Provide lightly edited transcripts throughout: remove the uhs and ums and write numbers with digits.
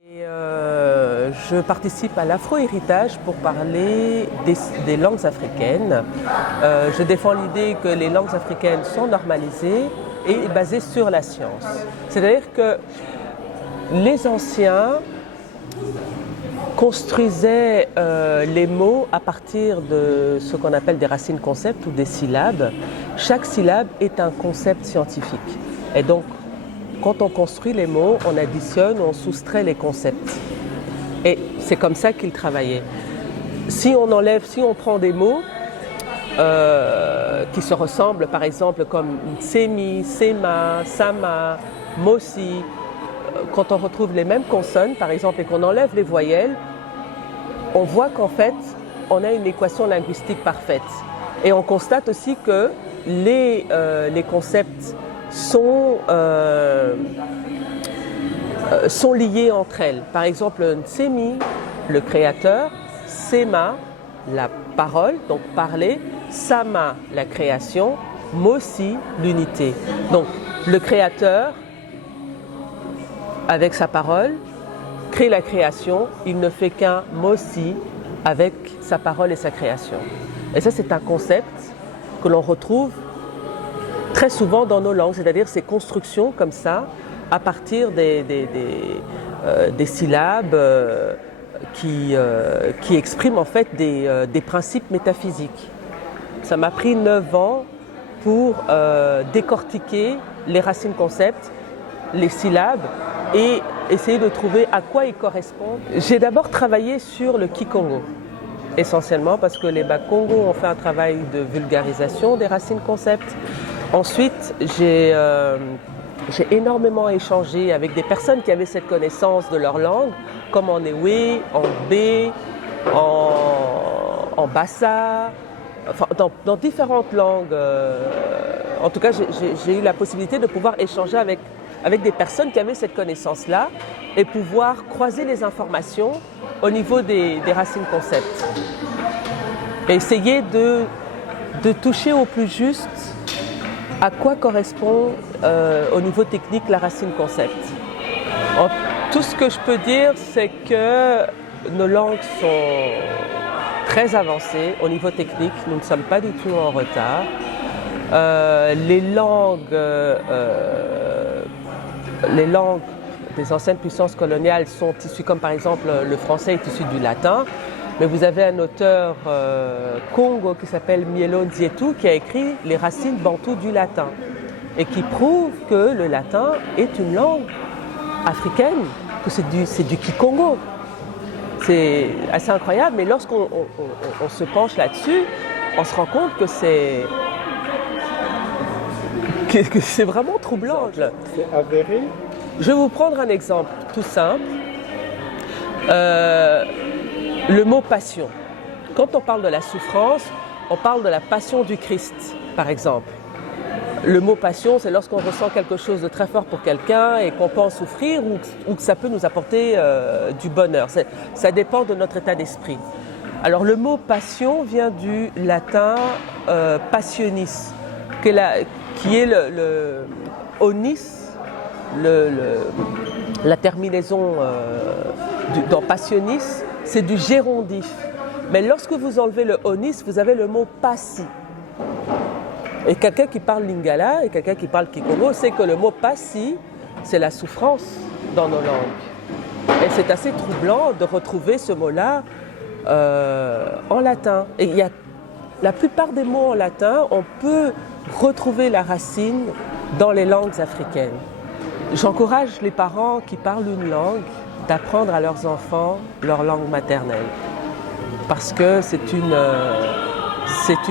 Je participe à l'Afro-Héritage pour parler des langues africaines. Je défends l'idée que les langues africaines sont normalisées et basées sur la science. C'est-à-dire que les anciens construisaient les mots à partir de ce qu'on appelle des racines concepts ou des syllabes. Chaque syllabe est un concept scientifique. Et donc, quand on construit les mots, on additionne, on soustrait les concepts. Et c'est comme ça qu'ils travaillaient. Si on prend des mots qui se ressemblent, par exemple comme Tsemi, Sema, Sama, Mosi, quand on retrouve les mêmes consonnes, par exemple, et qu'on enlève les voyelles, on voit qu'en fait, on a une équation linguistique parfaite. Et on constate aussi que les concepts sont liés entre elles. Par exemple, Tsemi, le créateur, Sema, la parole, donc parler, Sama, la création, Mosi, l'unité. Donc, le créateur, avec sa parole, crée la création, il ne fait qu'un Mosi avec sa parole et sa création. Et ça, c'est un concept que l'on retrouve très souvent dans nos langues, c'est-à-dire ces constructions comme ça, à partir des syllabes qui expriment en fait des principes métaphysiques. Ça m'a pris 9 ans pour décortiquer les racines concepts, les syllabes et essayer de trouver à quoi ils correspondent. J'ai d'abord travaillé sur le Kikongo, essentiellement parce que les Bakongo ont fait un travail de vulgarisation des racines concepts. Ensuite, j'ai énormément échangé avec des personnes qui avaient cette connaissance de leur langue, comme en Ewe, en B, en Bassa, enfin, dans différentes langues. En tout cas, j'ai eu la possibilité de pouvoir échanger avec des personnes qui avaient cette connaissance-là et pouvoir croiser les informations au niveau des racines concepts. Et essayer de toucher au plus juste à quoi correspond au niveau technique la racine concept. Tout ce que je peux dire, c'est que nos langues sont très avancées au niveau technique, nous ne sommes pas du tout en retard. Les langues des anciennes puissances coloniales sont issues, comme par exemple le français est issu du latin, mais vous avez un auteur Congo qui s'appelle Mielo Nzietu qui a écrit les racines bantoues du latin et qui prouve que le latin est une langue africaine, que c'est du Kikongo. C'est assez incroyable, mais lorsqu'on se penche là-dessus, on se rend compte que c'est vraiment troublant. C'est avéré. Je vais vous prendre un exemple tout simple. Le mot passion. Quand on parle de la souffrance, on parle de la passion du Christ, par exemple. Le mot passion, c'est lorsqu'on ressent quelque chose de très fort pour quelqu'un et qu'on peut en souffrir ou que ça peut nous apporter du bonheur. Ça dépend de notre état d'esprit. Alors le mot passion vient du latin passionis, qui est le onis, la terminaison dans passionis, c'est du gérondif. Mais lorsque vous enlevez le onis, vous avez le mot passi. Et quelqu'un qui parle lingala et quelqu'un qui parle kikongo sait que le mot passi, c'est la souffrance dans nos langues. Et c'est assez troublant de retrouver ce mot-là en latin. Et la plupart des mots en latin, on peut retrouver la racine dans les langues africaines. J'encourage les parents qui parlent une langue d'apprendre à leurs enfants leur langue maternelle. Parce que c'est une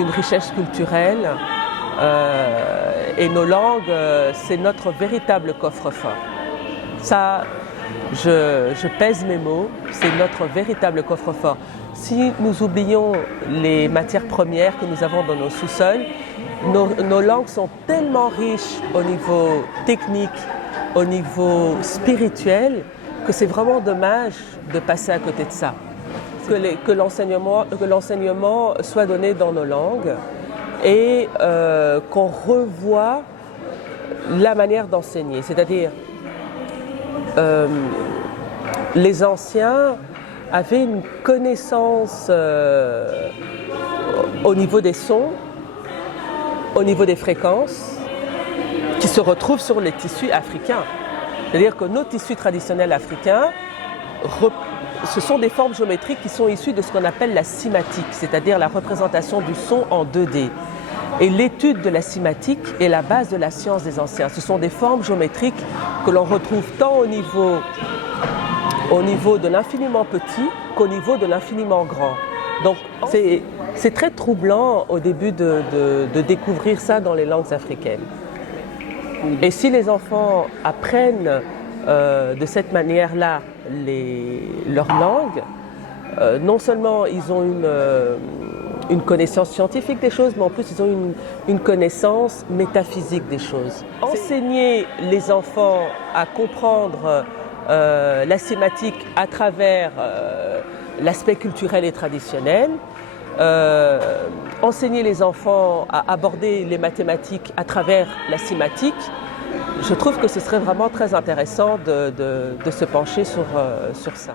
richesse culturelle et nos langues, c'est notre véritable coffre-fort. Ça, je pèse mes mots, c'est notre véritable coffre-fort. Si nous oublions les matières premières que nous avons dans nos sous-sols, nos langues sont tellement riches au niveau technique, au niveau spirituel, que c'est vraiment dommage de passer à côté de ça. Que l'enseignement soit donné dans nos langues et qu'on revoie la manière d'enseigner. C'est-à-dire les anciens avaient une connaissance au niveau des sons, au niveau des fréquences, qui se retrouvent sur les tissus africains. C'est-à-dire que nos tissus traditionnels africains, ce sont des formes géométriques qui sont issues de ce qu'on appelle la cymatique, c'est-à-dire la représentation du son en 2D. Et l'étude de la cymatique est la base de la science des anciens. Ce sont des formes géométriques que l'on retrouve tant au niveau de l'infiniment petit qu'au niveau de l'infiniment grand. Donc c'est très troublant au début de découvrir ça dans les langues africaines. Et si les enfants apprennent de cette manière-là leur langue, non seulement ils ont une connaissance scientifique des choses, mais en plus ils ont une connaissance métaphysique des choses. Enseigner les enfants à comprendre la sématique à travers l'aspect culturel et traditionnel, enseigner les enfants à aborder les mathématiques à travers la sématique, je trouve que ce serait vraiment très intéressant de se pencher sur ça.